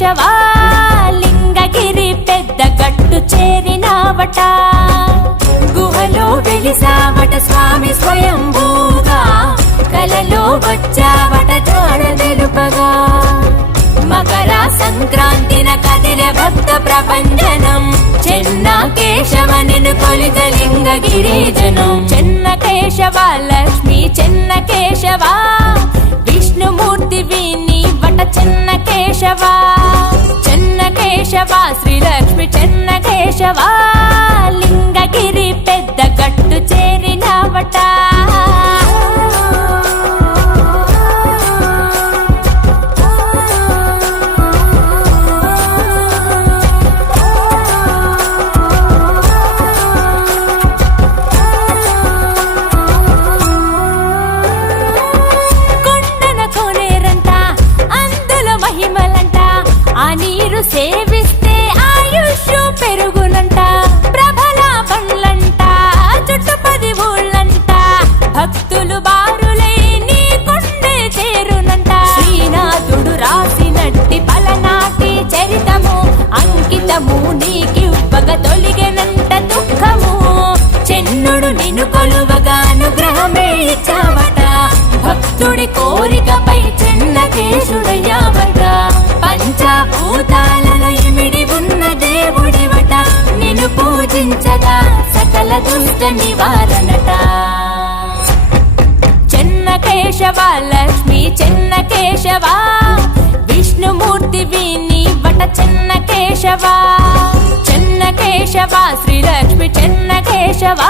కేశవా లింగగిరి పెద్ద గట్టు చేరినావట గుహలో వెలిసావట స్వామి స్వయంభూగా కలలో వచ్చావట జాడ తెలుపగా మకర సంక్రాంతిన కదిలే భక్త ప్రపంచనం చెన్న కేశవ నిన్ను కొలిత లింగగిరిజనం చెన్న కేశవ లక్ష్మి చెన్న కేశవ విష్ణుమూర్తి విని వట చెన్న కేశవ చెన్న కేశవ శ్రీలక్ష్మి చెన్న కేశవ లింగగిరి పెద్ద గట్టు చేరినావట సేవిస్తే ఆయుష్ పెరుగునంట ప్రభల బండ్లంట చుట్టుపది ఊళ్ళంట భక్తులు బారులై నీ కొండే చేరునంట శ్రీనాథుడు రాసినట్టి పలనాటి చరితము అంకితము నీకివ్వగ తొలిగెనంట దుఃఖము చెన్నుడు నిన్ను కొలువగా అనుగ్రహమే ఇచ్చావట భక్తుడి కోరికపై చెన్నకేశుడయ్యావట పంచభూతాలలో ఇమిడి ఉన్న దేవుడివట నిన్ను పూజించగా సకల దుష్ట నివారణట చెన్న కేశవ లక్ష్మి చెన్న కేశవ విష్ణుమూర్తి విని వట చెన్న కేశవ చెన్న కేశవ శ్రీలక్ష్మి చెన్న కేశవ